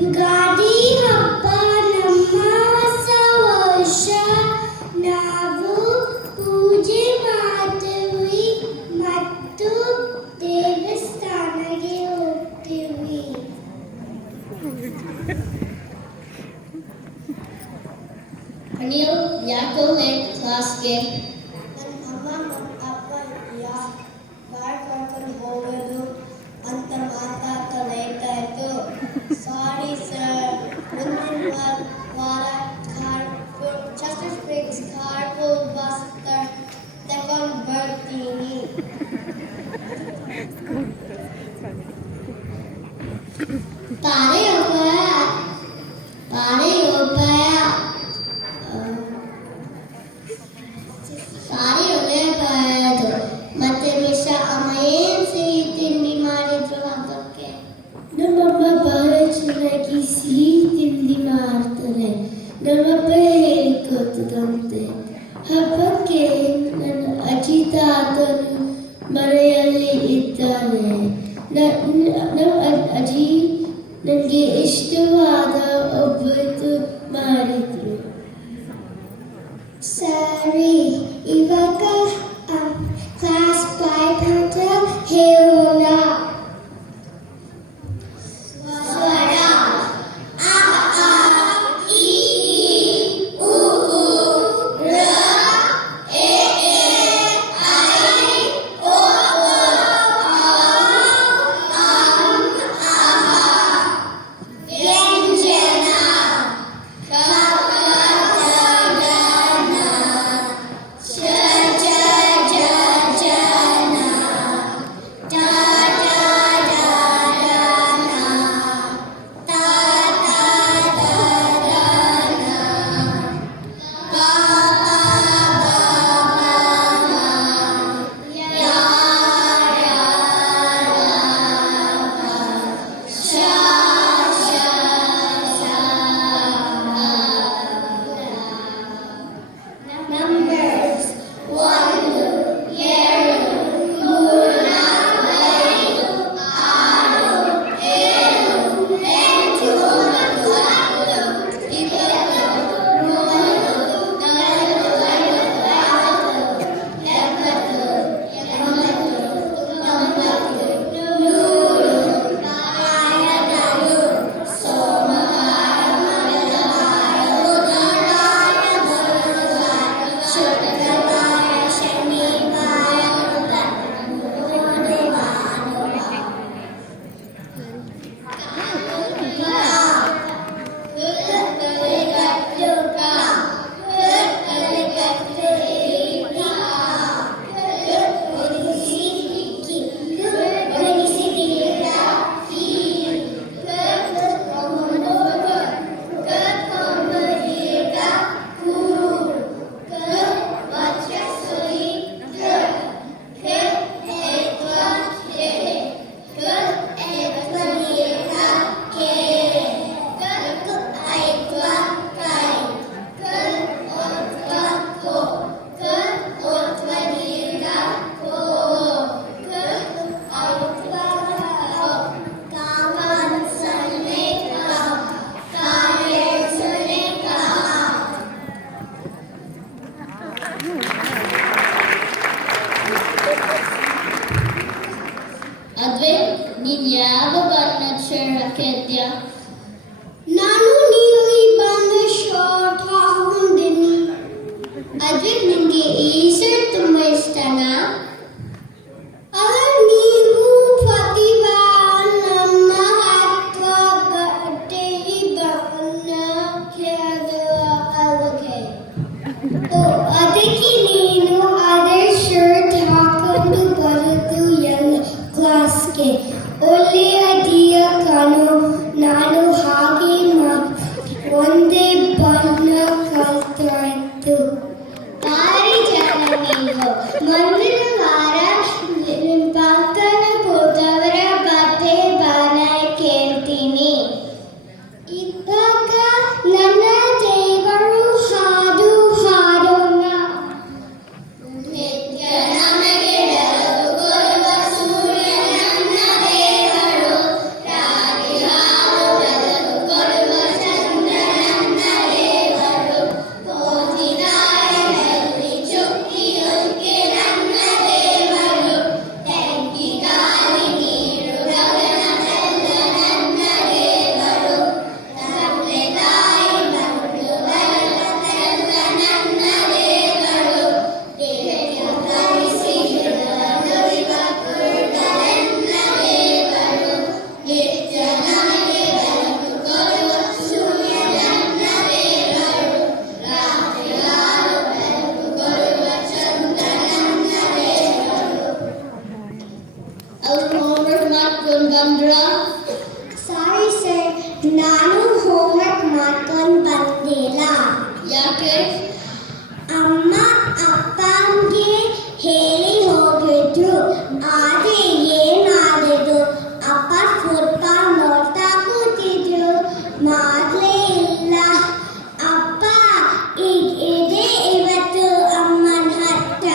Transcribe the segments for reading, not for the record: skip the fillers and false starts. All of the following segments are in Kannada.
ಯುಗಾದಿ ಹಬ್ಬ ನಮ್ಮ ಹೊಸ ವರ್ಷ. ನಾವು ಪೂಜೆ ಮಾಡ್ತೀವಿ ಮತ್ತು ದೇವಸ್ಥಾನಕ್ಕೆ ಹೋಗ್ತೀವಿ. ಅನಿಲ್ ಯಾಕೋ ಲೇಟ್ ಕ್ಲಾಸ್ಗೆ? ನನ್ನ ಅಮ್ಮ ಮತ್ತು ಅಪ್ಪ ಯಾರು ಕರ್ಕೊಂಡು ಹೋಗೋದು ಅಂತ ಮಾತಾಡ್ತಾ ಲೇಟ್ ಆಯಿತು. ಸಾರಿ ಸರ್, ಮುಂದಿನ ವಾರ ಚಸ್ಟರ್ ಸ್ಪ್ರಿಂಗ್ಸ್ ಕಾರ್ಪೂಲ್ ಬಸ್ ತಗೊಂಡು ಬರ್ತೀನಿ. Pare upaya ಸಾರಿ ಒಳ್ಳೆ ಬರೋದು. ಮತ್ತೆ ಮಿಶ ಅಮ್ಮ ಏನ್ ಸಿಹಿ ತಿಂಡಿ ಮಾಡಿದ್ರು ಹಬ್ಬಕ್ಕೆ? ನಮ್ಮಮ್ಮ ಬಹಳ ಚೆನ್ನಾಗಿ ಸಿಹಿ ತಿಂಡಿ ಮಾಡ್ತಾರೆ. ನಮ್ಮಪ್ಪ ಹೇಳಿಕೊಟ್ಟದಂತೆ ಹಬ್ಬಕ್ಕೆ ನನ್ನ ಅಜ್ಜಿ ತಾತನು ಮನೆಯಲ್ಲಿ ಇದ್ದಾರೆ. ನಮ್ಮ ಅಜ್ಜಿ ನನಗೆ ಇಷ್ಟವಾದ ಒಬ್ಬಟ್ಟು ಮಾಡಿದ್ರು. ಸರಿ, ಇವಾಗ ಕ್ಲಾಸ್ ಪಾಠ ಹೇಳೋಣ. ಸ್ವರ ಅ ಆ ಇ ಈ ಉ ಊ ಋ ಎ ಎ ಐ ಓ ಓ ಔ ಅಂ ವ್ಯಂಜನ ಕ numbers 1 2 3 4 5 6 7 8 ಅದ್ವೈತ್, ನೀನ್ ಯಾವ ಬಣ್ಣದ ಶರ್ಟ್ ಹಾಕಿದ್ಯಾ? ನಾನು ನೀಲಿ ಬಣ್ಣದ ಶರ್ಟ್ ಹಾಕೊಂಡಿನಿ. ಅದ್ವೈತ್, ನಿಮಗೆ ಈ ಶರ್ಟ್ ತುಂಬಾ ಇಷ್ಟನಾ? ನೀವು ಪ್ರತಿಭಾ ನಮ್ಮ ಹತ್ರ ಬಟ್ಟೆ ಬಣ್ಣ ಕೇಳಿದ್ರು ಅಲ್ಲಿಗೆ. ಅದಕ್ಕೆ ನೀನು ಅದೇ ಶರ್ಟ್ ಹಾಕೊಂಡು ಬರೋದು ಎಲ್ಲ ಕ್ಲಾಸ್ಗೆ. ಒಳ್ಳೆ ಐಡಿಯಾ ಕಾಣು. ನಾನು ಬಂದ್ರ ಸಾರಿ ಸರ್, ನಾನು ಹೋಮ್ವರ್ಕ್ ಮಾಡ್ಕೊಂಡು ಬಂದಿಲ್ಲ. ಯಾಕೆ? ಅಮ್ಮ ಅಪ್ಪಂಗೆ ಹೇಳಿ ಹೋಗಿದ್ರು. ಆದ್ರೆ ಏನ್ ಮಾಡಿದ್ರು? ಅಪ್ಪ ಫುಟ್ಬಾಲ್ ನೋಡ್ತಾ ಕೂತಿದ್ರು. ಮಾಡ್ಲೇ ಇಲ್ಲ. ಅಪ್ಪ ಇದೆ ಇವತ್ತು ಅಮ್ಮನ ಹತ್ರ.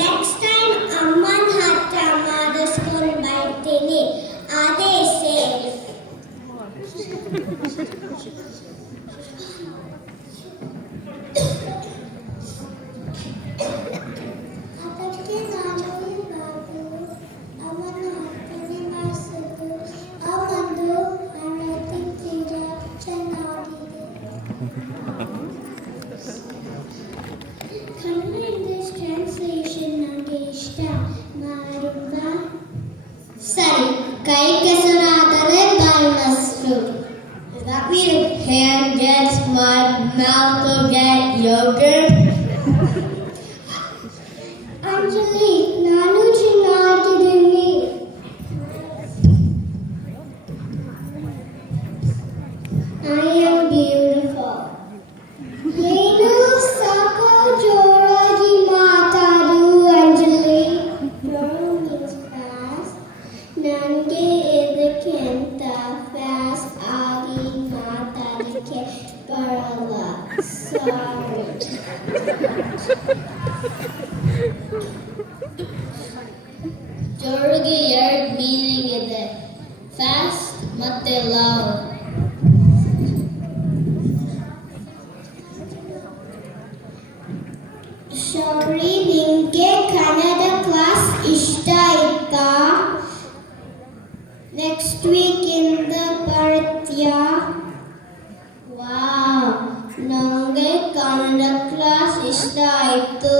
ನೆಕ್ಸ್ಟ್ ಟೈಮ್ ಅಮ್ಮನ ಹತ್ರ ಮಾಡಿಸ್ಕೊಂಡು ಬರ್ತೀನಿ. ಅದೇ ಸೇಫ್. ಅದಕ್ಕೆ ನಾನು ಇವಾಗ ಅವನ ಹತ್ರನೇ ಮಾಡಿಸೋದು. ಅವನು ಅನ್ನೋದಿದ್ದೀರ ಚೆನ್ನಾಗಿದೆ. ಕನ್ನಡ ಇಂಗ್ಲಿಷ್ ಟ್ರಾನ್ಸ್ಲೇಷನ್ ನನಗೆ ಇಷ್ಟ. ಮಾಡುವ ಸರಿ. ಕೈ ಕೆಸರಾದರೆ ಬಾಯಿನಷ್ಟು. That mean if hand gets mud, mouth will get yogurt. Anjali, ನಾನು ಚೆನ್ನಾಗಿದ್ದೀನಿ. I am beautiful. ಏನು ಸಾಕು ಜೋರಾಗಿ ಮಾತಾಡು ಅಂಜಲಿ. Joro means fast. ನನಗೆ ಇದಕ್ಕಿಂತ ಫಾಸ್ಟ್ ಆಗಿ ಮಾತಾಡಕ್ಕೆ ಬರಲ್ಲ. ಸಾರಿ. ಜೋರಿಗೆ ಎರಡು ಮೀನಿಂಗ್ ಇದೆ, ಫಾಸ್ಟ್ ಮತ್ತೆ ಲೌಡ್. ಶೌರಿ, ನಿಂಗೆ ಕನ್ನಡ ಕ್ಲಾಸ್ ಇಷ್ಟ ಆಯ್ತಾ? ನೆಕ್ಸ್ಟ್ ವೀಕ್ ಇಂದ ಬರ್ತೀಯಾ? ವಾವ್, ನಂಗೆ ಕನ್ನಡ ಕ್ಲಾಸ್ ಇಷ್ಟ ಆಯ್ತು.